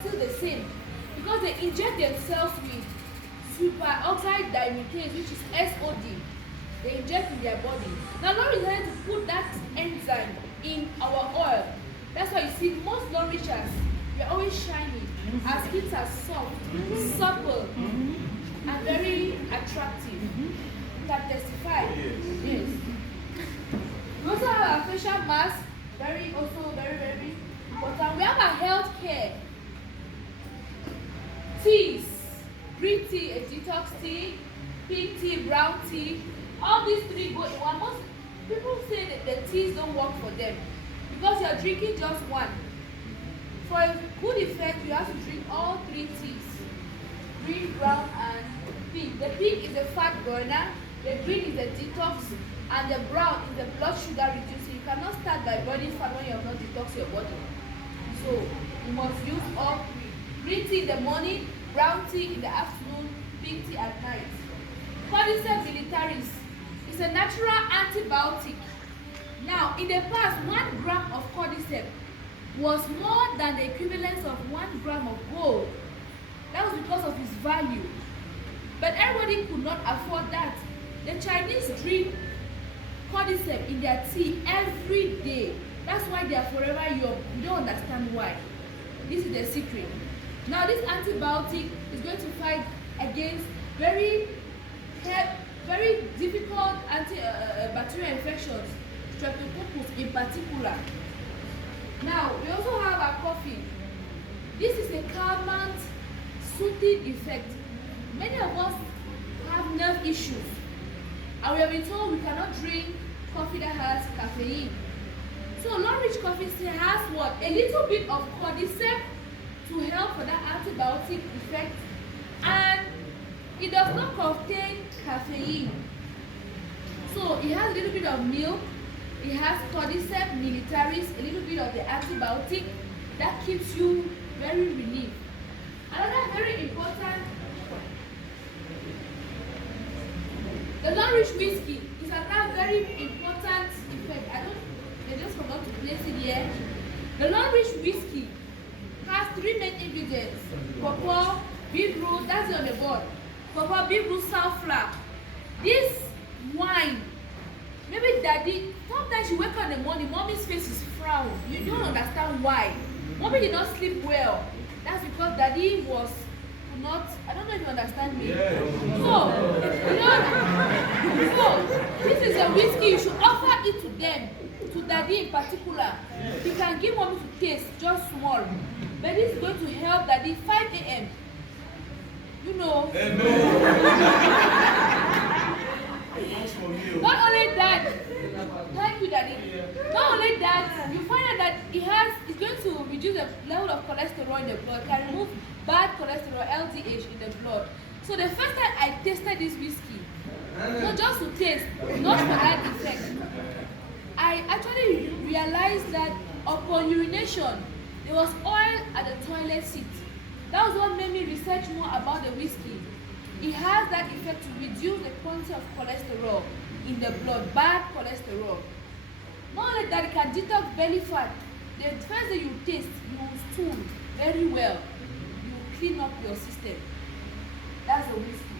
still the same because they inject themselves with superoxide dismutase, which is SOD. They inject in their body. Now, Longrich decided to put that enzyme in our oil. That's why you see most Longlichers, they're always shiny. Our skins are soft, supple, and very attractive. You can testify. Yes. We also have our facial mask, very important. We have our health care. Teas, green tea, a detox tea, pink tea, brown tea. All these three go in one. Most people say that the teas don't work for them because you're drinking just one. For a good effect, you have to drink all three teas: green, brown, and pink. The pink is a fat burner, the green is a detox, and the brown is a blood sugar reducer. You cannot start by burning fat when you have not detoxed your body. So you must use all three. Green tea in the morning, brown tea in the afternoon, pink tea at night. Cordyceps militaris is a natural antibiotic. Now, in the past, 1 gram of cordyceps was more than the equivalent of 1 gram of gold. That was because of its value. But everybody could not afford that. The Chinese drink cordyceps in their tea every day. That's why they are forever young. You don't understand why. This is the secret. Now, this antibiotic is going to fight against very difficult bacterial infections, streptococcus in particular. Now, we also have our coffee. This is a calmant, soothing effect. Many of us have nerve issues, and we have been told we cannot drink coffee that has caffeine. So, Longrich coffee still has what? A little bit of cordyceps to help for that antibiotic effect, and it does not contain caffeine. So it has a little bit of milk, it has cordyceps militaris, a little bit of the antibiotic that keeps you very relieved. Another very important point, the Longrich whiskey is another very important effect. I just forgot to place it here. The Longrich whiskey has 3 main ingredients: pawpaw, beetroot, that's on the board. Pawpaw, beetroot, safflower. This wine, maybe daddy, sometimes you wake up in the morning, mommy's face is frown. You don't understand why. Mommy did not sleep well. That's because daddy was not, I don't know if you understand me. Yeah. So this is a whiskey, you should offer it to them, to daddy in particular. You can give mommy to taste, just small. But this is going to help daddy 5 a.m. You know. Not only that, thank you, daddy. Not only that, you find out that it's going to reduce the level of cholesterol in the blood, can remove bad cholesterol, LDH in the blood. So the first time I tasted this whiskey, not just to taste, not for that effect, I actually realized that upon urination, there was oil at the toilet seat. That was what made me research more about the whiskey. It has that effect to reduce the quantity of cholesterol in the blood, bad cholesterol. Not only that, it can detox belly fat. The first day you taste, you will stool very well. You will clean up your system. That's the whiskey.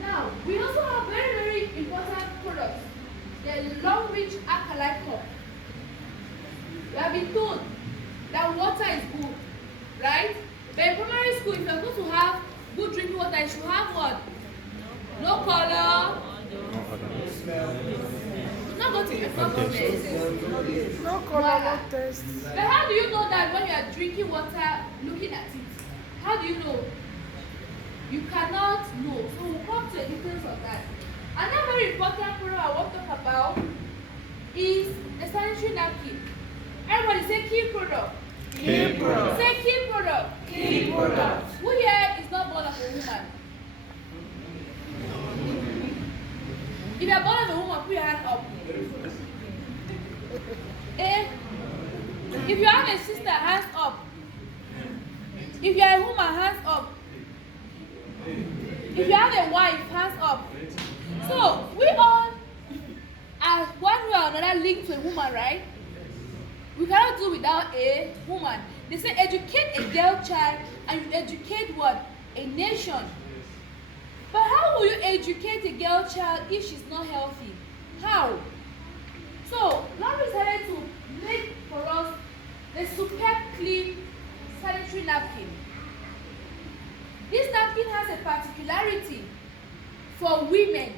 Now, we also have very important products. The Longrich alkaline cup. We have been told that water is good, right? But in primary school, if you're going to have good drinking water, you should have what? No color. It's not going to be fun. No color, no taste. But how do you know that when you are drinking water, looking at it? How do you know? You cannot know. So we'll come to the details of that. Another very important product I want to talk about is the sanitary napkin. Everybody say key product. Key product. Say key product. Key product. Who here is not born of a woman? If you are born of a woman, put your hand up. Eh? If you have a sister, hands up. If you are a woman, hands up. If you have a wife, hands up. So, we all are one way or another linked to a woman, right? We cannot do without a woman. They say educate a girl child and you educate what? A nation. But how will you educate a girl child if she's not healthy? How? So, Longrich decided to make for us the super clean sanitary napkin. This napkin has a particularity for women.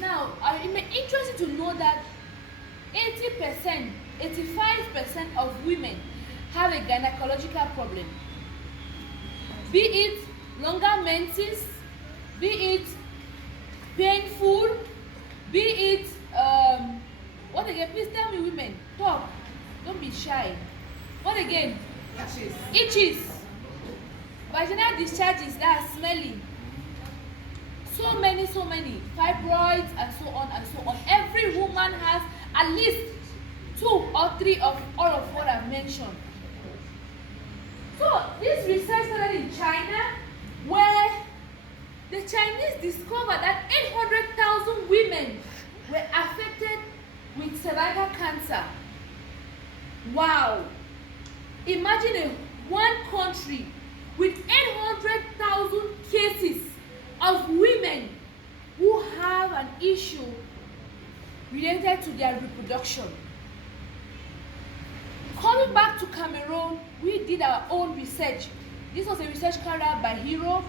Now, it may interest you to know that 80%, 85% of women have a gynecological problem. Be it longer menses, be it painful, be it what again? Please tell me, women. Talk. Don't be shy. What again? Itches. Vaginal discharges that are smelly. So many fibroids and so on and so on. Every woman has at least 2 or 3 of all of what I've mentioned. So this research started in China, where the Chinese discovered that 800,000 women were affected with cervical cancer. Wow! Imagine one country with 800,000 cases of women who have an issue related to their reproduction. Coming back to Cameroon, we did our own research. This was a research carried out by Hero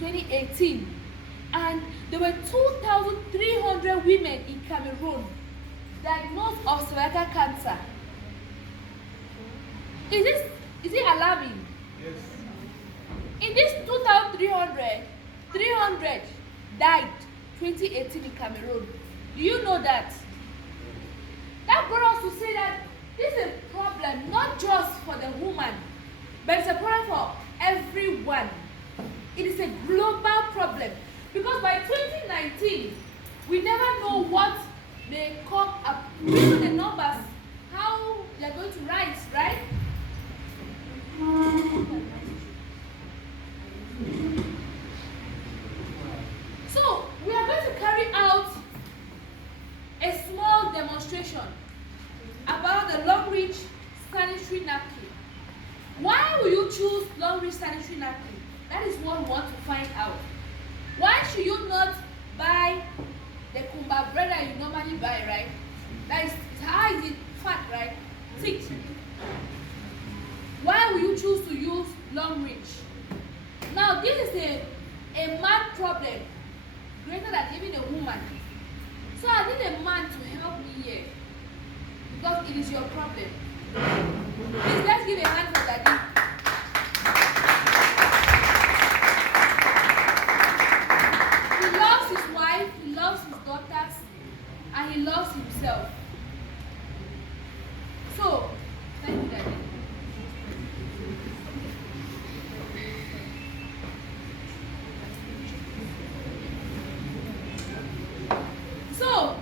2018, and there were 2,300 women in Cameroon diagnosed of cervical cancer. Is it alarming? Yes. In this 2,300, 300 died 2018 in Cameroon. Do you know that? That brought us to say that this is a problem not just for the woman, but it's a problem for everyone. It is a global problem, because by 2019, we never know what may come up. Based on the numbers, how they're going to rise, right? So, we are going to carry out a small demonstration about the Longrich sanitary napkin. Why will you choose Longrich sanitary napkin? That is what we want to find out. Why should you not buy the Kumba bread that you normally buy, right? That is, how is it fat, right? Thick. Why will you choose to use Longrich? Now, this is a man problem greater than even a woman. So I need a man to help me here, because it is your problem. Please, let's give a hand for Daddy. He loves his wife, he loves his daughters, and he loves himself. So, thank you, Daddy. So,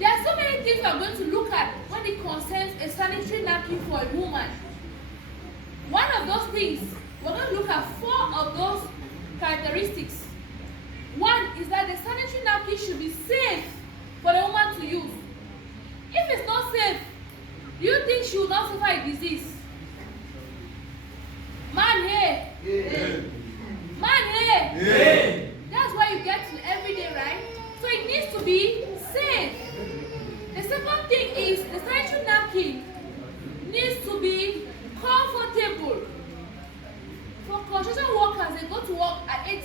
there are so many things we are going to look at when it concerns a sanitary napkin for a woman. One of those things, we're going to look at 4 of those characteristics. One is that the sanitary napkin should be safe for the woman to use. If it's not safe, do you think she will not suffer a disease? Man here. Yeah. Man here. Yeah. That's why you get to every day, right? So it needs to be safe. The second thing is the sanitary napkin needs to be comfortable. For construction workers, they go to work at 8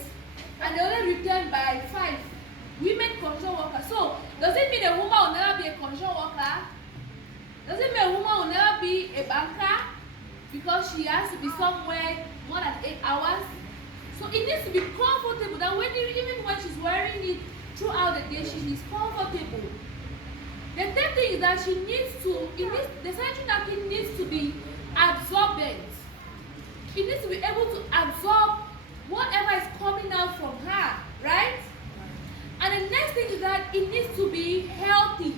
and they only return by 5. Women construction workers. So does it mean a woman will never be a construction worker? Does it mean a woman will never be a banker because she has to be somewhere more than 8 hours? So it needs to be comfortable, that even when she's wearing it throughout the day, she is comfortable. The third thing is that the sanitary napkin needs to be absorbent. It needs to be able to absorb whatever is coming out from her, right? And the next thing is that it needs to be healthy.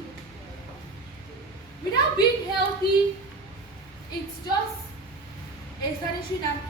Without being healthy, it's just a sanitary napkin.